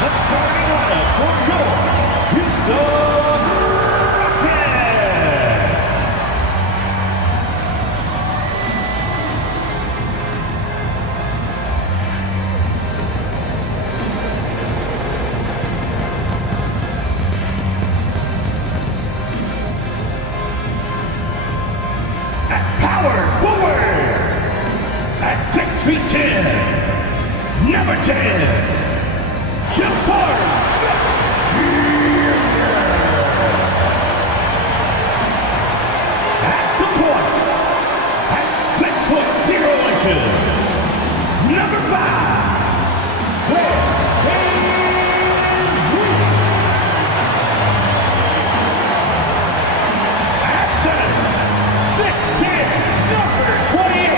the starting lineup for your Houston Rockets. At power forward, at 6'10", number 10, Jabari Smith Jr. At the point, at 6'0", number 5, Fred at 7, 6'10", number 28,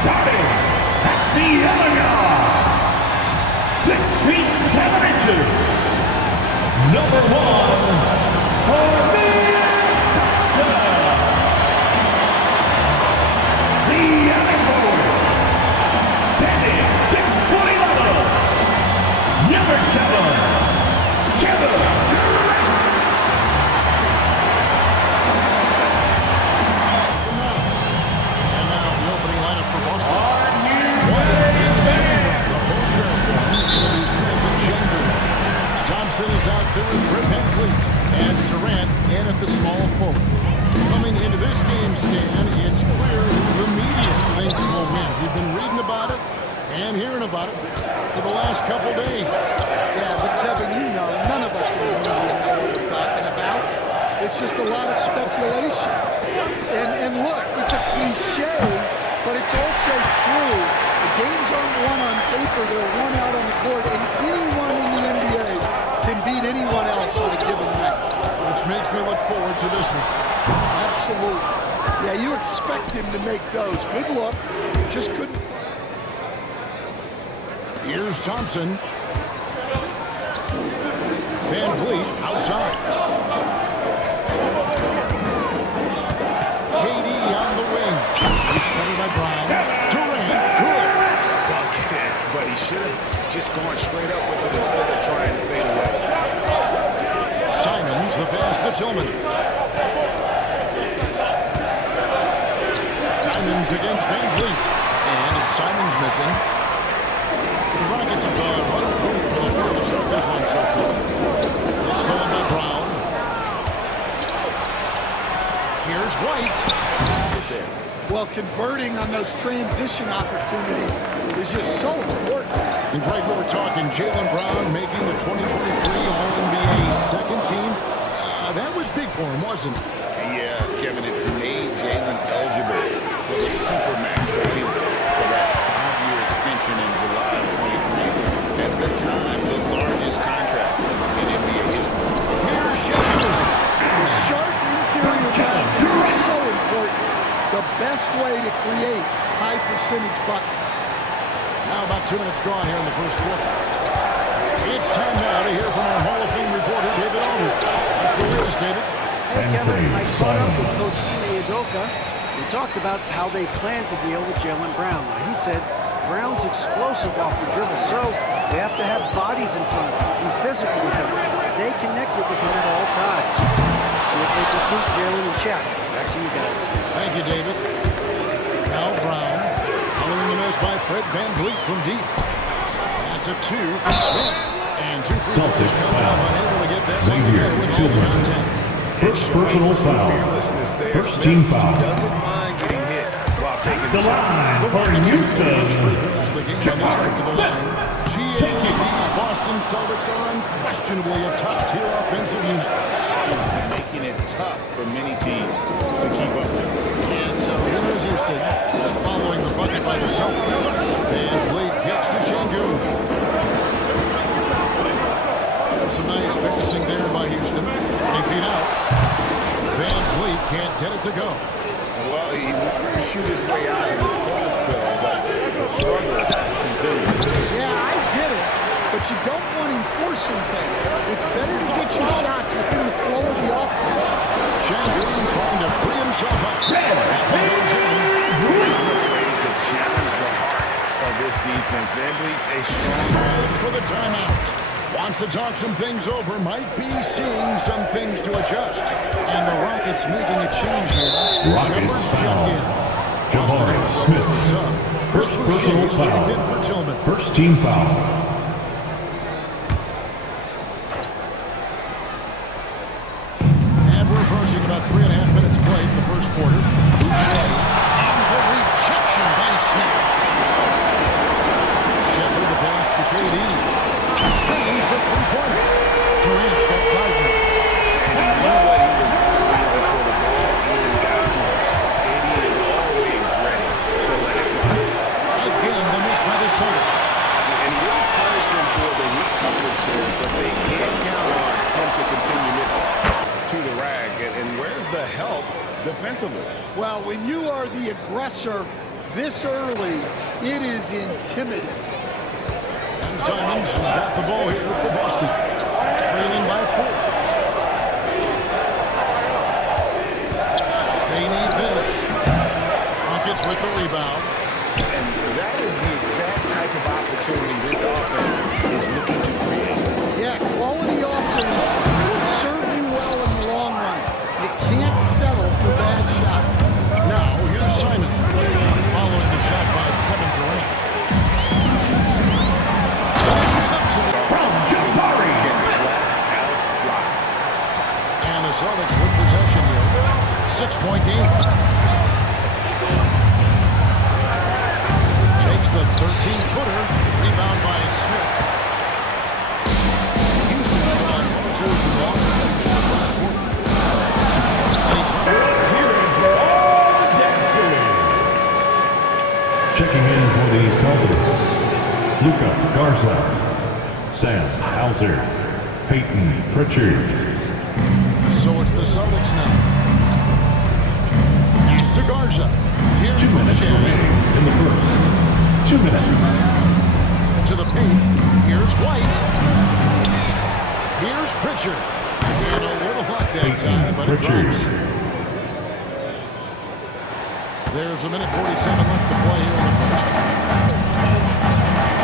starting at the other yard, 6'7", number 1, the other forward, standing 6'11", number 7, Kevin Durant. And now the opening lineup for Boston. Thompson is out there with Fred VanVleet. Adds Durant in at the small forward. Coming into this game, Stan, it's clear who the media thinks will win. We've been reading about it and hearing about it for the last couple days. Yeah, but Kevin, you know, none of us in the media know what we're talking about. It's just a lot of speculation. And look, it's a cliche, but it's also true. The games aren't won on paper, they're won out on the court, and anyone in the NBA can beat anyone else on a given night. Which makes me look forward to this one. Absolutely. Yeah, you expect him to make those. Good look. Just couldn't. Here's Thompson. VanVleet outside. KD on the wing. He's covered by Brown. Durant, good. Buckets, but he should have just gone straight up with it instead of trying to fade away. Simons, the pass to Tillman. Simons against VanVleet. And it's Simons missing. The Rockets have gone running through for the field to start this one so far. It's stolen by Brown. Here's White. Well, converting on those transition opportunities is just so important. And right where we're talking, Jaylen Brown making the 2023 All-NBA second team. That was big for him, wasn't it? Yeah, Kevin, it made Jaylen eligible for the Supermax signing for that 5-year extension in July of 23. At the time, the largest contract in NBA history. Here's Shaq. Sharp interior passing is so important. The best way to create high percentage buckets. Now about 2 minutes gone here in the first quarter. It's time now to hear from our Hall of Fame reporter, David Aldridge. That's the latest, David. Hey, Kevin, I caught up with Coach Ime Udoka. We talked about how they plan to deal with Jaylen Brown. Now, he said Brown's explosive off the dribble, so they have to have bodies in front of him, be physical with him, stay connected with him at all times. See if they can keep Jaylen in check. Back to you guys. Thank you, David. Now Brown, following the miss by Fred VanVleet from deep. That's a 2 from Smith. And 2 free throws coming up, unable to get that one here with all the contact. First personal foul. First team foul. Doesn't mind getting hit while taking The line for Houston, Jabari Smith Jr. Boston Celtics are unquestionably a top-tier offensive unit. making it tough for many teams to keep up with. And so here's Houston following the bucket by the Celtics. VanVleet gets to Şengün. And some nice passing there by Houston. 20 feet out. VanVleet can't get it to go. Well, he wants to shoot his way out of this cold spell, but the struggles continue. Yeah, I get it, but you don't want him forcing things. It's better to get your shots within the flow of the offense. Şengün trying to free himself up. That one goes in. Afraid to challenge the heart of this defense. Van Vliet's a strong Calls for the timeout. Wants to talk some things over. Might be seeing some things to adjust. And the Rockets making a change here. Rockets Shepard's foul. checked in. Jabari Boston Smith. with the sub. First personal Boucher checked foul. in for Tillman. First team foul. And we're approaching about 3.5 minutes played in the first quarter. Boucher. And the rejection by Smith. Shepard the pass to KD. Change the three-pointer. Durant's got 5 now. And he knew what he was going to do before the ball even got to him. KD is always ready to let it fly. Again, the miss by the Celtics. And he will punish them for the weak coverage there, but they can't count on him to continue missing. To the rag, and where's the help defensively? Well, when you are the aggressor this early, it is intimidating. And Simons has got the ball here for Boston. Trailing by 4. They need this. Rockets with the rebound. And that is the exact type of opportunity this offense is looking to create. Yeah, quality offense will serve you well in the long run. You can't settle for bad shots. Now, here's Simon. Following the shot by Kevin Durant. Thompson. From Jabari Can Smith. flat out fly. And the Celtics with possession here. 6-point game. Takes the 13-footer. Rebound by Smith. Houston's gone 1-2 from long range in the first quarter. Checking in for the Celtics. Luka Garza. Sam Hauser. Peyton Pritchard. So it's the Celtics now. Pass to Garza. Here's 2 minutes Boucher. remaining in the first. 2 minutes. To the paint. Here's White. Here's Pritchard. And a little luck that time, but it drops. There's a minute 47 left to play here in the first.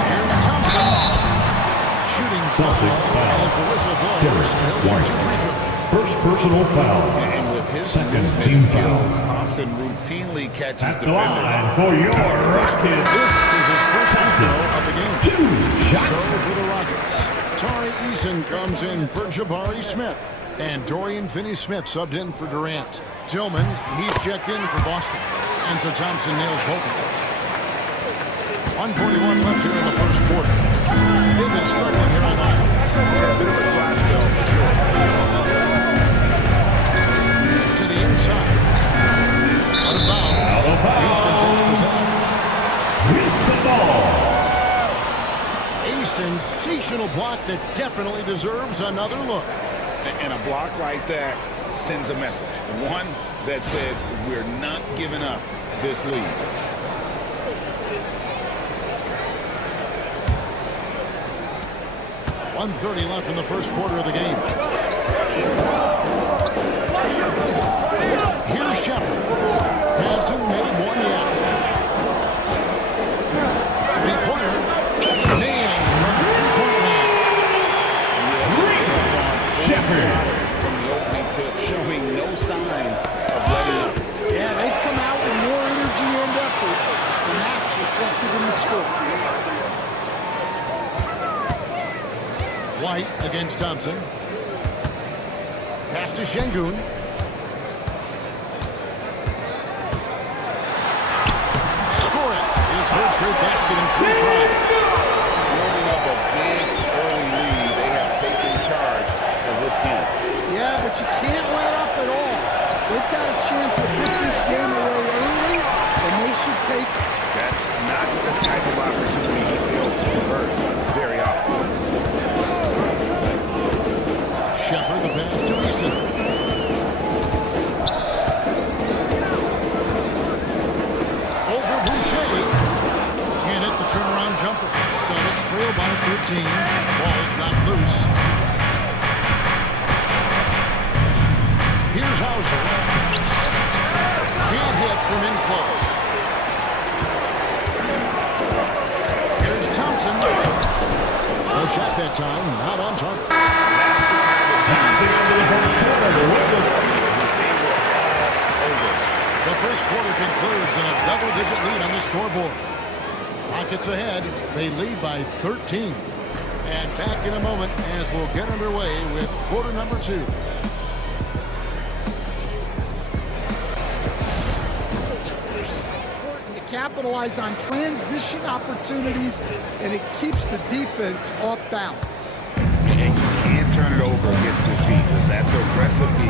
Here's Thompson. Shooting Celtics foul. as the whistle blows. Derek He'll shoot White. 2 free throws. First personal foul. And with his Second movement team skills, foul. Thompson routinely catches At the defenders. line for your Rockets. This is his first free Thompson. throw of the game. 2 shots. So for the Rockets, Tari Eason comes in for Jabari Smith. And Dorian Finney-Smith subbed in for Durant. Tillman, he's checked in for Boston. And so Thompson nails both of them. 1:41 left here in the first quarter. They've been struggling here on offense. A bit of a dry spell for sure. To the inside. Out of bounds. Houston takes possession. Missed the ball. A sensational block that definitely deserves another look. And a block like that sends a message. One that says we're not giving up this lead. .130 left in the first quarter of the game. Here's Shepard. Hasn't made one yet. Three-pointer. Nailed from the three-point line. Shepard. From the opening tip, showing no signs of letting up. Yeah, they've come out with more energy and effort, and that's reflected in the score. White against Thompson. Pass to Şengün. Score it. His third straight basket in 3 tries. Building up a big early lead, they have taken charge of this game. Yeah, but you can't let up at all. They've got a chance to put this game away early, and they should take it. That's not the type of opportunity he fails to convert very often. Shepard the pass to Eason. Over Boucher. Can't hit the turnaround jumper. Celtics trail by 13. Ball's not loose. Here's Hauser. Can't hit from in close. Here's Thompson. No shot that time, not on target. The first quarter concludes in a double-digit lead on the scoreboard. Rockets ahead. They lead by 13. And back in a moment as we'll get underway with quarter number 2. To capitalize on transition opportunities, and it keeps the defense off balance. And you can't turn it over against this team. That's a recipe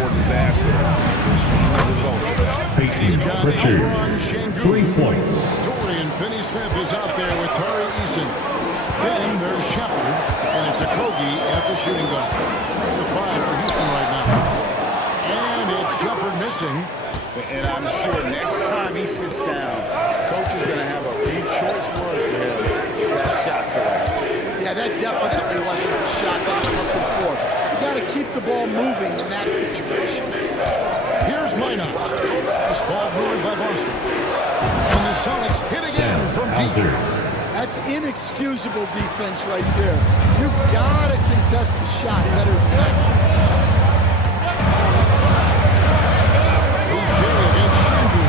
for disaster. We're seeing the results. Peyton Pritchard, 3 points. Dorian Finney-Smith is out there with Tari Eason. Then there's Shepard, and it's a Kogi at the shooting guard. That's the 5 for Houston right now. And it's Shepard missing. And I'm sure next time he sits down, coach is going to have a few choice words for him with that shot selection. Yeah, that definitely wasn't the shot they were looking for. You got to keep the ball moving in that situation. Here's Minot. This ball moved by Boston. And the Celtics hit again from deep. That's inexcusable defense right there. You got to contest the shot better than that. Boucher against Shingu.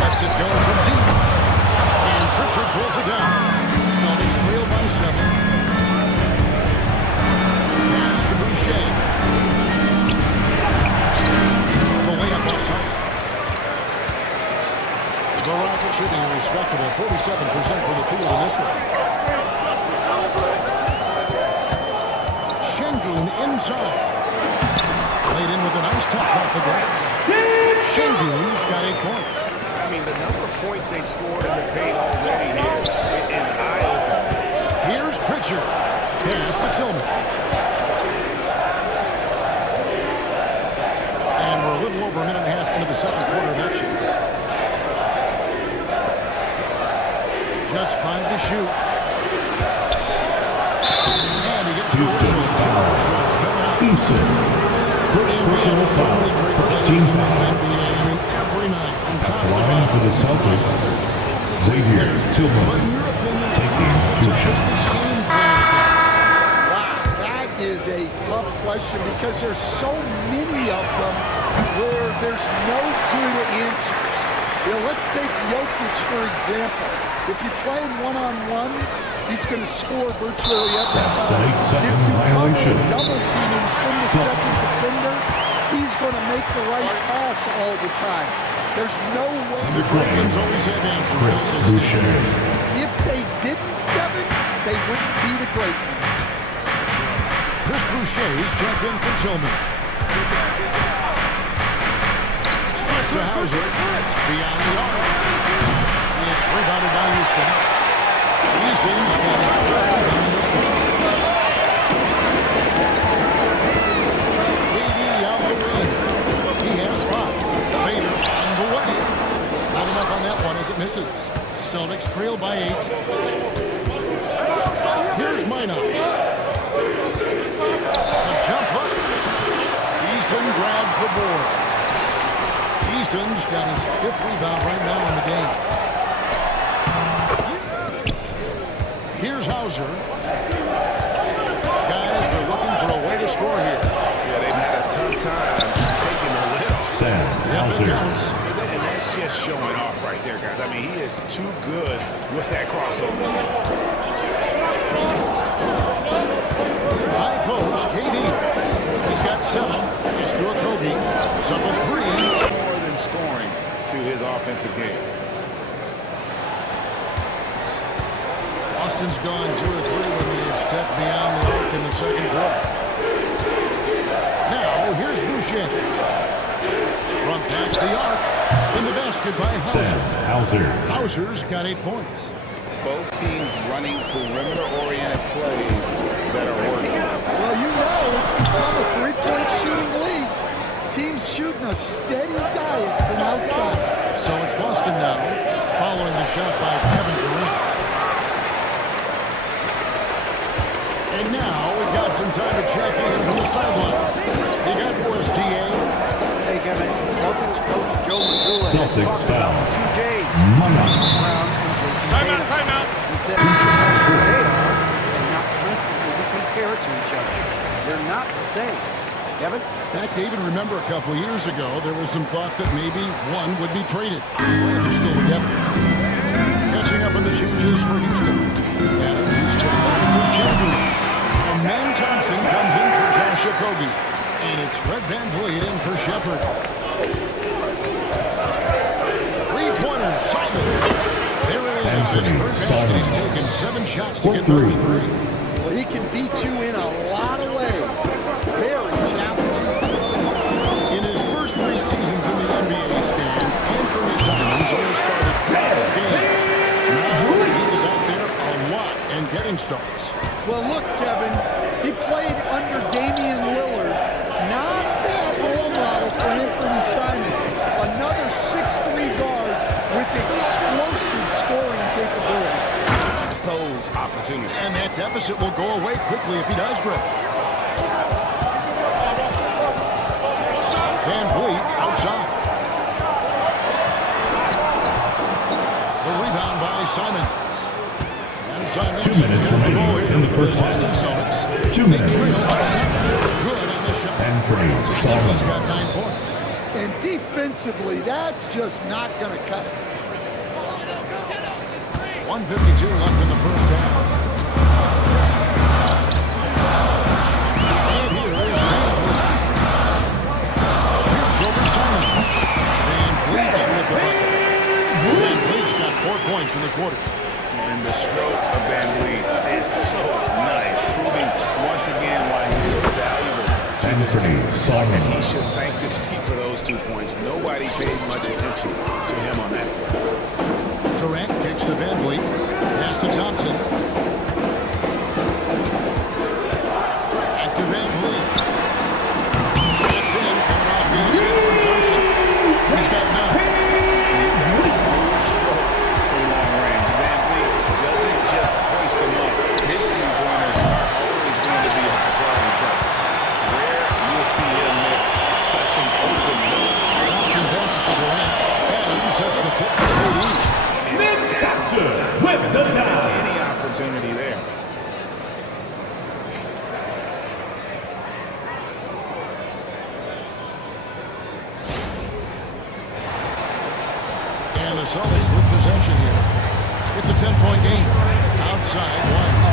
Lets it go from deep. And Pritchard pulls it down. Celtics trail by 7. Pass to Boucher. The layup off target. The Rockets shooting a respectable 47% for the field in this one. Şengün inside. Laid in with a nice touch off the glass. Şengün's got 8 points. I mean, the number of points they've scored in the paint already here is eye-opening. Here's Pritchard. Pass to Tillman. And we're a little over a minute and a half into the second quarter of action. Just 5 to shoot. And he gets the whistle. Eason, personal foul, first team foul. Every night from top to Line for the Celtics, Xavier Tillman, taking 2 shots. Wow, that is a tough question because there's so many of them where there's no good answers. You know, let's take Jokic, for example. If you play him one-on-one, he's going to score virtually every time. If you come and double team and send the second defender, he's going to make the right pass all the time. There's no way. The Griffins always have answers. If they didn't, Kevin, they wouldn't be the great ones. Chris Boucher's checked in for Tillman. Mr. Hauser beyond the arc. It's rebounded by Houston. Eason's got his first rebound in this one. KD out the wing. He has 5. Fader on the way. Not enough on that one as it misses. Celtics trail by 8. Here's Minot. A jump up. Eason grabs the board. Eason's got his 5th rebound right now in the game. Here's Hauser. Guys, they're looking for a way to score here. Yeah, they've had a tough time taking the lid off. And that's just showing off right there, guys. I mean, he is too good with that crossover. High post, KD. He's got 7. He's through a Kogi. It's up a 3. More than scoring to his offensive game. Boston's gone 2 or 3 when they've stepped beyond the arc in the second quarter. Now, here's Boucher. From past the arc, in the basket by Hauser. Hauser's got 8 points. Both teams running perimeter-oriented plays that are working. Well, you know it's become a 3-point shooting league. Teams shooting a steady diet from outside. So it's Boston now, following the shot by Kevin Durant. And now we've got some time to check in from the sideline. They got for us, DA. Hey, Kevin, Celtics coach Joe Mazzulla has Celtics talked foul. about two J's, Mama. Brown and Jason Tatum. He said how sure they are and not constantly compare it to each other. They're not the same. Kevin? Back, David, remember a couple of years ago, there was some thought that maybe one would be traded. Well, they're still together. Catching up on the changes for Houston. Adams is checking in for Sheldon. And then Thompson comes in for Josh Okogie. And it's Fred VanVleet in for Shepard. Three-pointers, Simon. There it is. His third basket. He's taken 7 shots to get those 3. Well, he can beat you in a lot of ways. Very challenging to defend. In his first 3 seasons in the NBA, Stan, Anthony Simons only started 12 games. Now he is out there a lot and getting starts. Well, look, Kevin, he played under Damian Lillard. Not a bad role model for Anthony Simons. Another 6'3" guard with explosive scoring capability. Those opportunities. And that deficit will go away quickly if he does great. VanVleet outside. The rebound by Simons. And Simons 2 minutes remaining in the first half. 2 minutes. Good on the shot. And free. He's got 9 points. And defensively, that's just not going to cut it. 1:52 left in the first half. And here is VanVleet. Shoots over Simons. VanVleet with the bucket. VanVleet's got 4 points in the quarter. And the stroke of VanVleet is so nice, proving once again why he's so valuable to this team. And he should thank the team for those 2 points. Nobody paid much attention to him on that play. Durant kicks to VanVleet. Pass to Thompson. Back to VanVleet. That's in. Coming off the assist from Thompson. He's got 9. He's got a smooth stroke for long range. VanVleet doesn't just hoist them up. His 3-pointers are always going to be high-quality shots. Rare you'll see him miss such an open look. Thompson passes to Durant. Adams sets the pick for KD. With the That's tie. any opportunity there. And the Celtics with possession here. It's a 10-point game. Outside, White.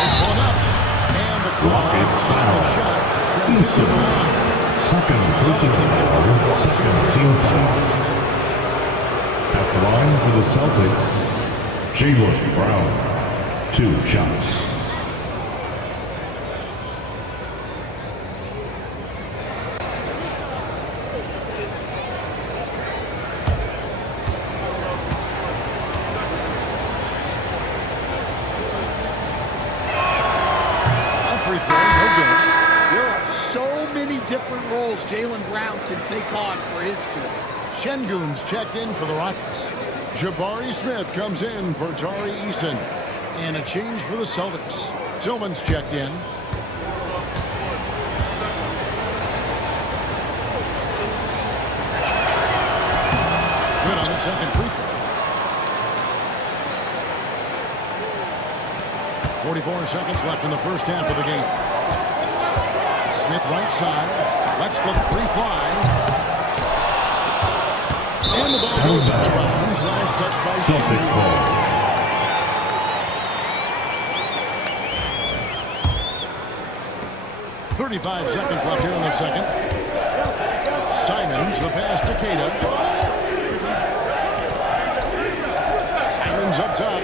It's one up. And the clock Rockets on the foul. shot sends it to the line. Second personal foul. Second team foul. At the line for the Celtics, Jaylen Brown. 2 shots. Free throw, no good. There are so many different roles Jaylen Brown can take on for his team. Şengün's checked in for the Rockets. Jabari Smith comes in for Tari Eason. And a change for the Celtics. Tillman's checked in. Good on the second free throw. 44 seconds left in the first half of the game. Smith right side. Lets the 3 fly. And the ball goes out of bounds. Last touch by Celtics Şengün. ball. .35 seconds left here in the second. Simons, the pass to Queta. Simons up top.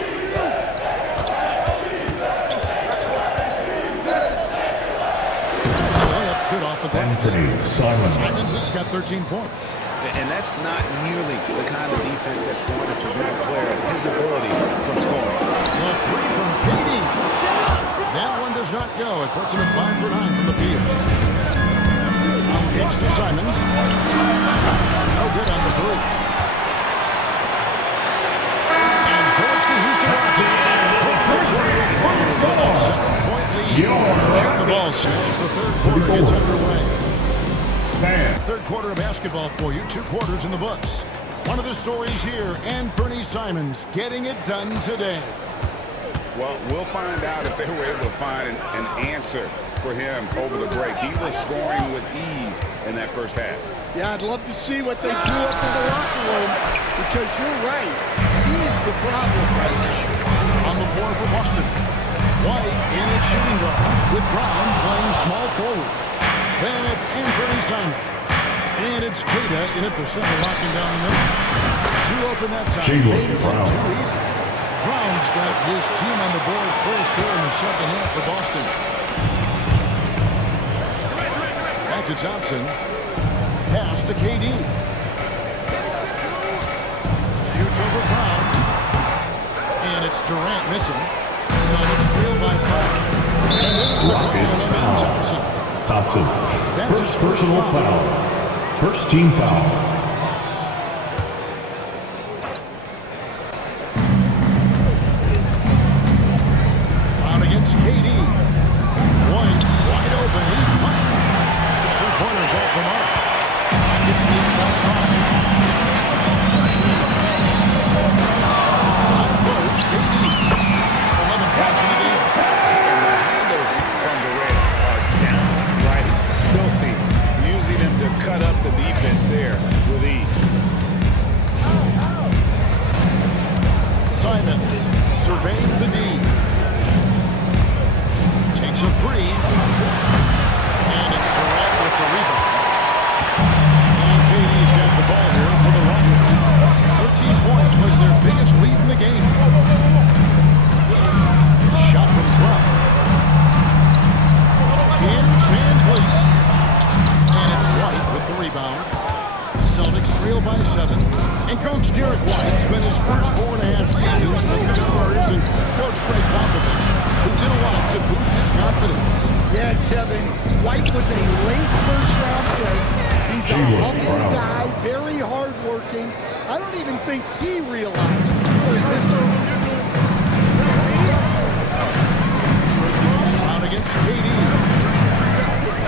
Layup's good off the glass. Anthony Simons Simons. has got 13 points. And that's not nearly the kind of defense that's going to prevent a player of his ability from scoring. The 3 from Katie. That one does not go. It puts him at 5 for 9 from the field. Now pitch to Simons. No good on the 3. And so it's the Houston Rockets. 7-point lead. Shooting the ball soon as the third quarter gets underway. fan. Third quarter of basketball for you, 2 quarters in the books. One of the stories here, and Bernie Simons getting it done today. Well, we'll find out if they were able to find an answer for him over the break. He was scoring with ease in that first half. Yeah, I'd love to see what they do up in the locker room, because you're right. He's the problem right now. On the floor for Boston. White in its shooting guard, with Brown playing small forward. Then it's Anthony Simon. And it's Kata in at the center, locking down the middle. 2 open that time. Made it look too easy. Brown's got his team on the board first here in the second half for Boston. Back to Thompson. Pass to KD. Shoots over Brown. And it's Durant missing. So it's trailed by 5. And there's the call on Thompson. Thompson. That's First his personal foul. First team foul. Brown against KD. White wide open. He fires. His 3-pointers off the mark. Gets lead by 5. Up close, KD. 11 points in the game. And the handles from Durant are downright filthy, using him to cut up the defense there with ease. Simons surveying the D. Takes a 3. And it's Durant with the rebound. And KD's got the ball here for the Rockets. 13 points was their biggest lead in the game. Shot from Trump. Here's Van Vliet. And it's White with the rebound. Celtics trail by 7. And Coach Derek White spent his first 4.5 seasons with the Spurs and Coach Greg Popovich, who did a lot to boost his confidence. Yeah, Kevin, White was a late first-round pick. He's a humble guy, very hard-working. I don't even think he realized he could be this early. Brown against KD.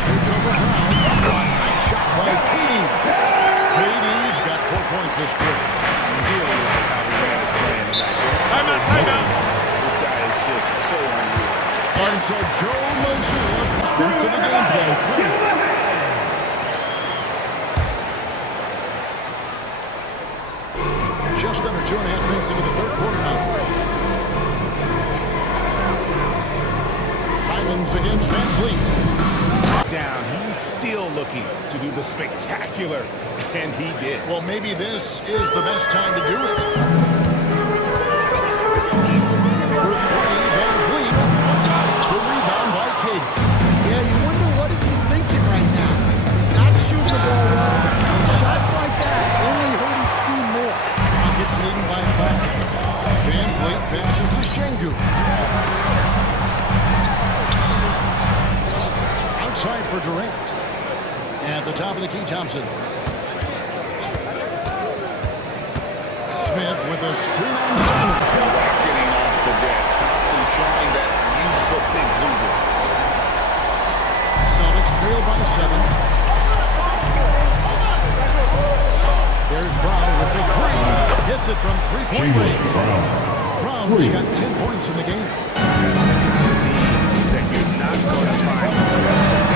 Shoots over Brown. Nice shot by KD. KD's got 4 points this quarter. Really like how Durant is playing tonight. Timeout. This guy is just so unreal. And so Joe Mazzulla comes to the game plan. Just under 2.5 minutes into the third quarter now. Simons against Van Vliet. Down, he's still looking to do the spectacular, and he did. Well, maybe this is the best time to do it. For 3, Van Vliet. The rebound by Kate. Yeah, you wonder what is he thinking right now. He's not shooting the ball well. And shots like that only hurt his team more. Rockets leading by 5. Van Vliet passes to Şengün. Outside for Durant. At the top of the key, Thompson. Smith with a screen on Simon. Getting off the deck. Thompson showing that youthful exuberance. Celtics trail by 7. There's Brown with the 3. Hits it from 3-point range. Brown's got 10 points in the game. That's the kind of deed that you're not going to find success with.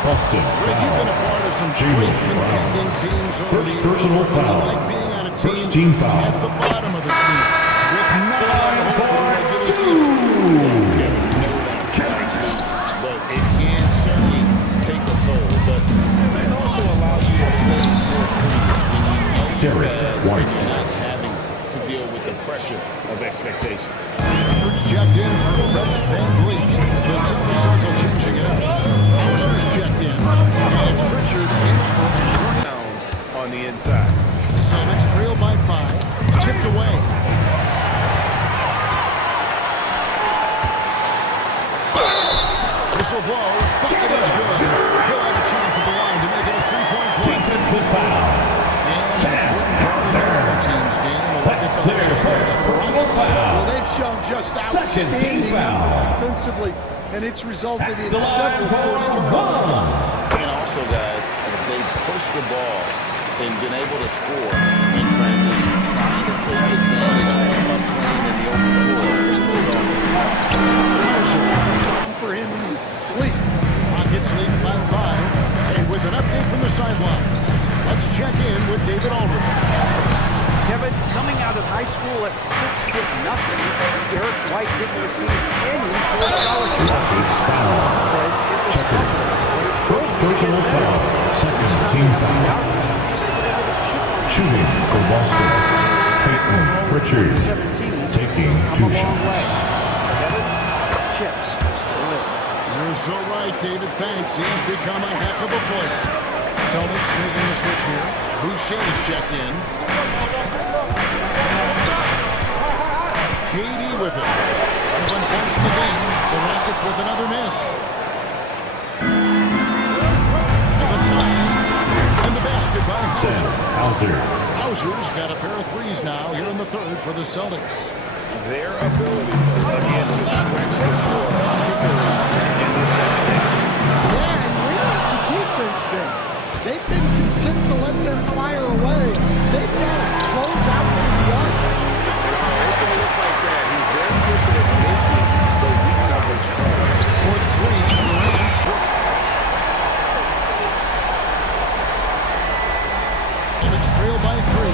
Boston. Rick, you've been a part of some great contending teams over the years. Personal What's it foul. like being on a First team team foul. at the bottom of the team with nothing to hope for the regular season? But it can certainly take a toll, but it also allow you to play more freely when you know you're bad, when you're not having to deal with the pressure of expectations. Edwards checked in for Van Vliet. The Celtics also changing it up. Hauser's checked in. And it's Pritchard in for a Down on the inside. Celtics trail by 5. Tipped away. Whistle blows. Bucket is good. He'll have a chance at the line to make it a 3-point play. Defensive foul. And team's game. We'll look at the Hauser's points for the Rockets. Well, they've shown just Second team outstanding foul. defensively, and it's resulted in The line several for forced turnovers. And also and been able to score in transition, trying to take advantage of playing in the open floor is always possible. For him in his sleep. Rockets lead by 5. And with an update from the sideline, let's check in with David Aldridge. Kevin, coming out of high school at 6'0", Derek White didn't receive any full scholarship. Rockets foul. He says it was Check it. but it drove him Personal to foul. Second team foul. just put a little chip on his Shooting for Boston. Peyton Pritchard 17. taking He's come 2 a long shots. way. Kevin, chips still in. You're so right, David. Thanks. He's become a heck of a player. Celtics making a switch here. Boucher's checked in. Katie with it. 21 points in the game. The Rockets with another miss. The tie. And the basket by Hauser. Hauser's got a pair of threes now here in the third for the Celtics. Their ability, again, to stretch the floor, particularly in the second half. Yeah, and where has the defense been? They've been content to let them fire away. They've got to close out to the arc. And on an open look like that, he's very gifted at making the weak coverage. For 3, Durant. And it's trailed by 3.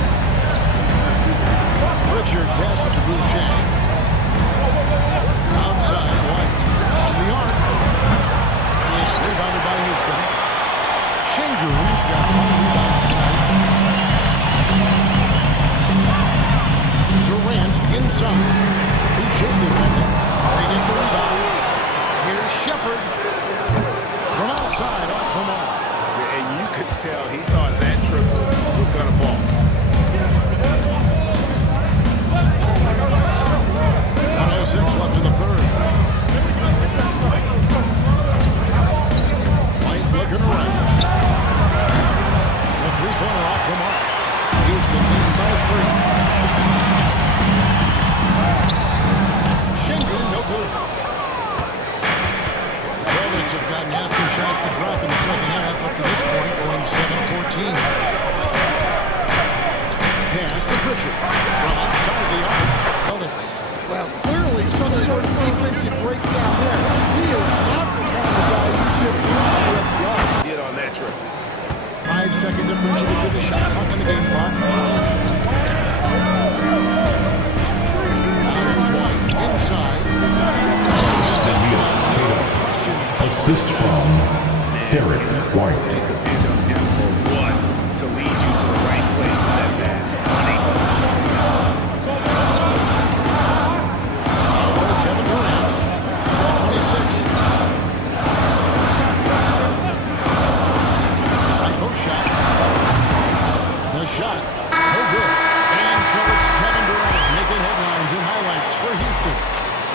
Pritchard passes to Boucher. Outside, White. On the arc. It's rebounded by Houston. Shingu's got 1 rebounds tonight. Durant inside. Boucher defending. They get the rebound. Here's Shepard. From outside, off the mark. And you could tell he thought that triple was going to fall. 1:06 left in the third. White looking around. The three-pointer off the mark. Houston leading by 3. Shingu, no good. Celtics have gotten half their shots to drop in the second half up to this point, going 7-14. Pass to Pritchard from outside the arc. Celtics. Well, clearly some sort of defensive breakdown there. He is not the kind of guy you give room to at the arc. Did on that trip. 5-second differential between the shot clock and the game clock. Now here's White inside. Assist from Derek White. Just depends on him for what to lead you to the right place with that pass. Money. Kevin Durant. 26. Shot. The shot. No good. And so it's Kevin Durant making headlines and highlights for Houston.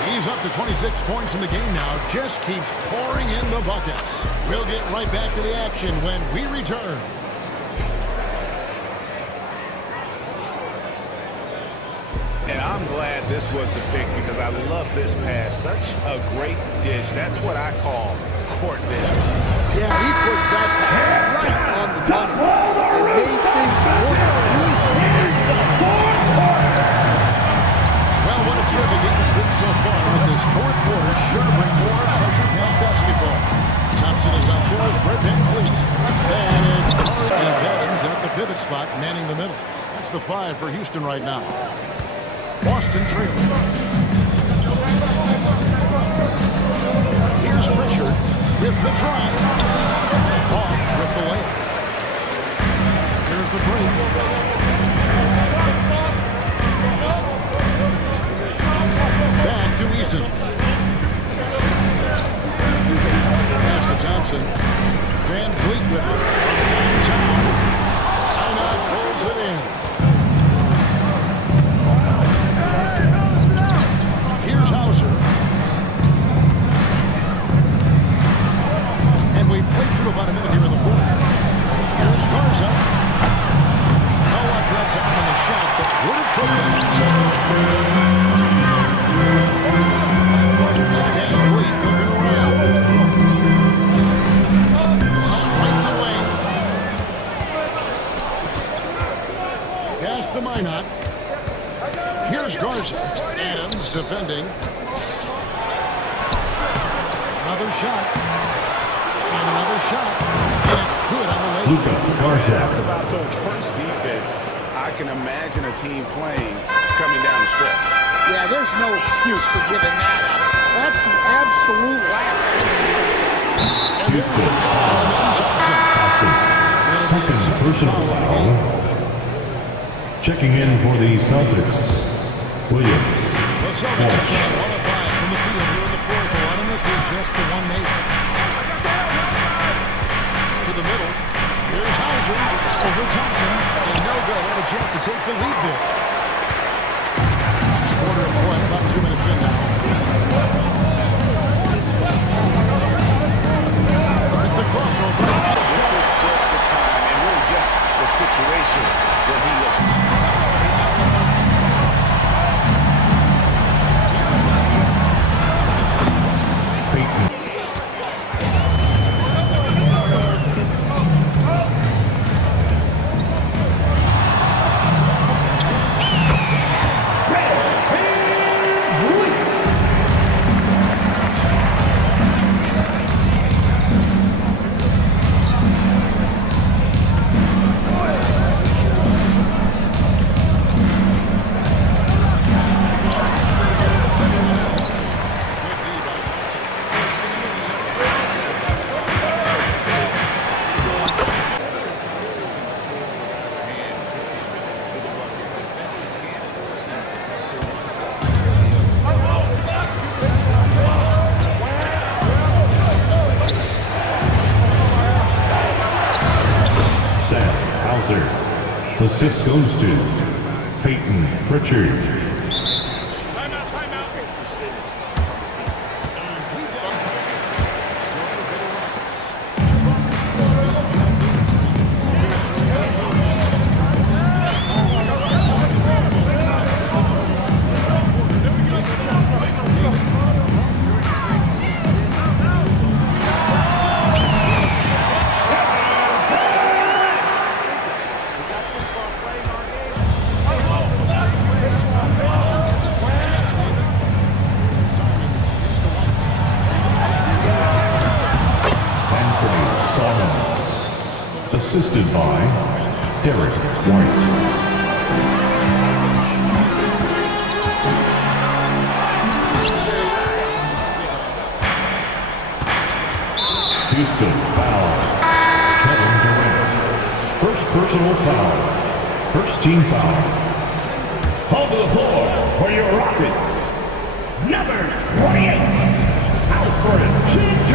He's up to 26 points in the game now. Just keeps pouring in the buckets. We'll get right back to the action when we return. And I'm glad this was the pick because I love this pass. Such a great dish. That's what I call court vision. Yeah, he puts that pass right on the money and made things look easy for his team. Well, what a terrific game it's been so far with this fourth quarter. Sure to bring more Treasure Pound basketball. Thompson is out there, Fred VanVleet. And it's Carl and it's Adams at the pivot spot, manning the middle. That's the 5 for Houston right now. Boston trailing. Here's Pritchard with the drive. Off with the layup. Here's the break. Back to Eason. Pass to Thompson. VanVleet with it. Downtown. Sinai pulls it in. Here's Hauser. And we've played through about a minute here in the fourth. Here's Garza. No luck that time on the shot, but would have put them on top. VanVleet looking around. Swiped away. defending. Another shot. And another shot. And it's good on the way. Luka Garza. That's about the worst defense I can imagine a team playing coming down the stretch. Yeah, there's no excuse for giving that up. That's the absolute last thing. Houston foul. Second personal foul. Checking in for the Celtics, Williams. The Celtics have got 1 of 5 from the field here in the fourth. And this is just the one made. To the middle. Here's Hauser over Thompson. And no good. Had a chance to take the lead there. Quarter of play, about 2 minutes in now. Right, the crossover. This is just the time and really just the situation where he looks. Assist goes to Peyton Pritchard. Assisted by Derek White. Houston foul. Kevin Durant. First personal foul. First team foul. Hold the floor for your Rockets. Number 28. Alfred G2.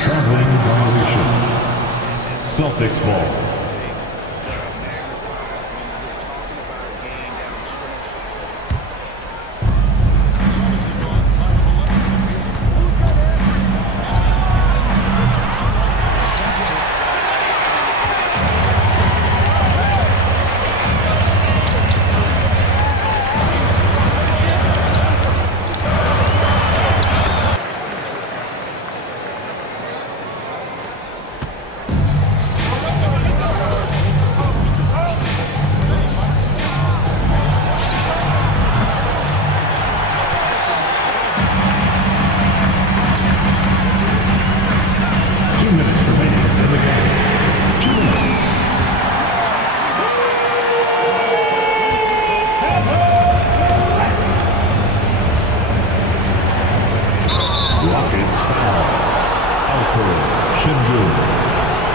Traveling violation. Celtics ball.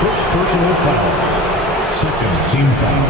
First personal foul. Second team foul.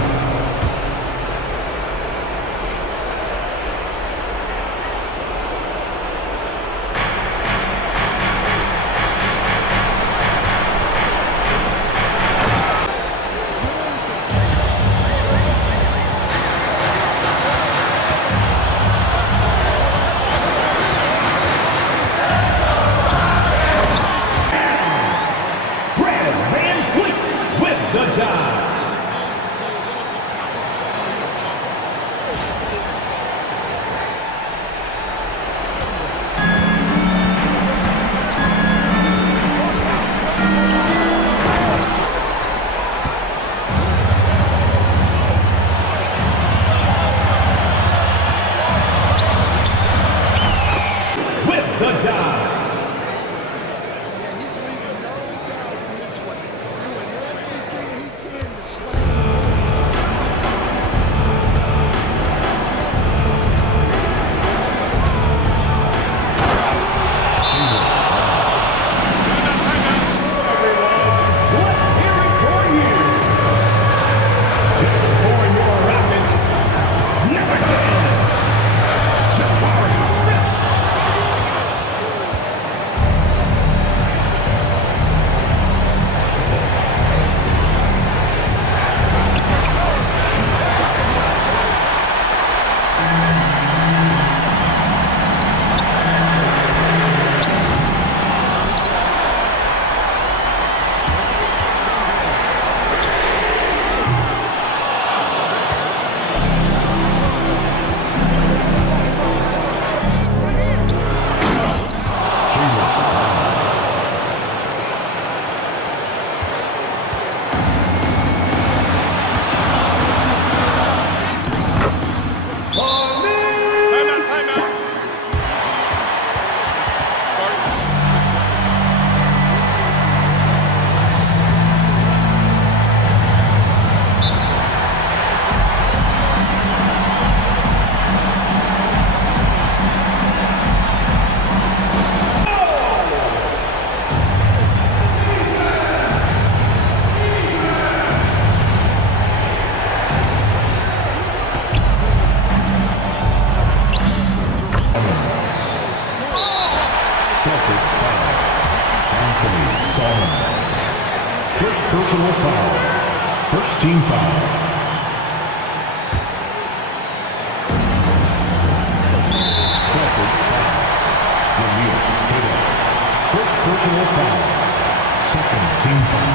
personal foul. First team foul. Celtics foul. First personal foul. Second team foul.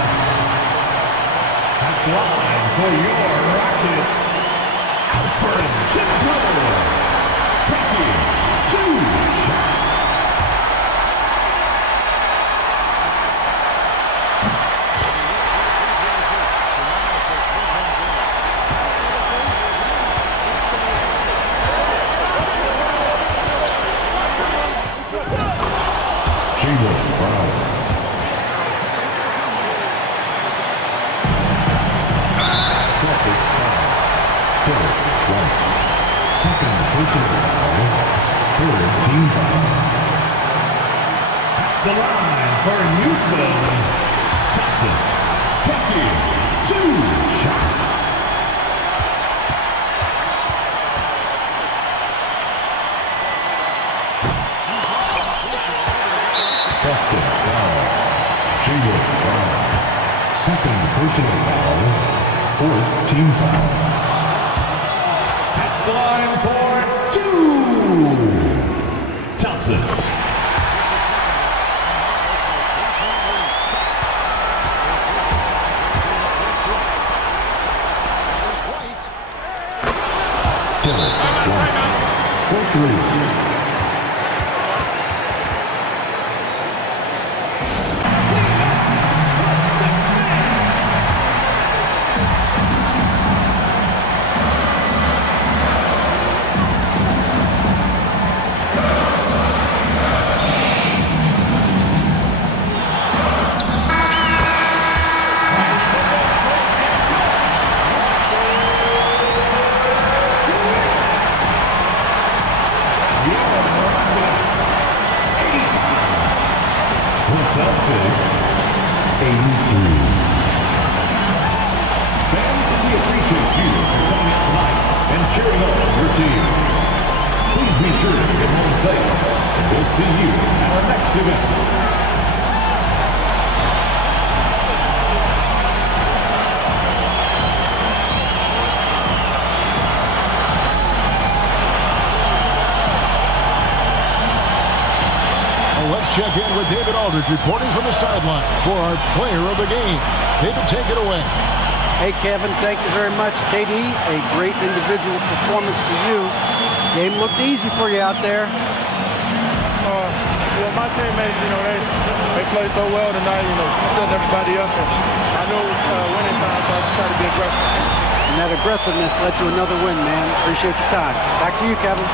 At the line for your Rockets. Alperen Sengun. Taking 2 shots. Second personal foul. Third team foul. At the line for Houston. Thompson taking 2 shots. Boston foul. Jalen Brown. Second personal foul. Fourth team foul. At the line for 2. Thompson. For 3. Celtics 83. Fans, we appreciate you for coming out tonight and cheering on your team. Please be sure to get home safe, and we'll see you at our next event. Let's check in with David Aldridge reporting from the sideline for our player of the game. David, take it away. Hey, Kevin, thank you very much. KD, a great individual performance for you. Game looked easy for you out there. Well, my teammates, they played so well tonight, setting everybody up. And I know it was winning time, so I just tried to be aggressive. And that aggressiveness led to another win, man. Appreciate your time. Back to you, Kevin.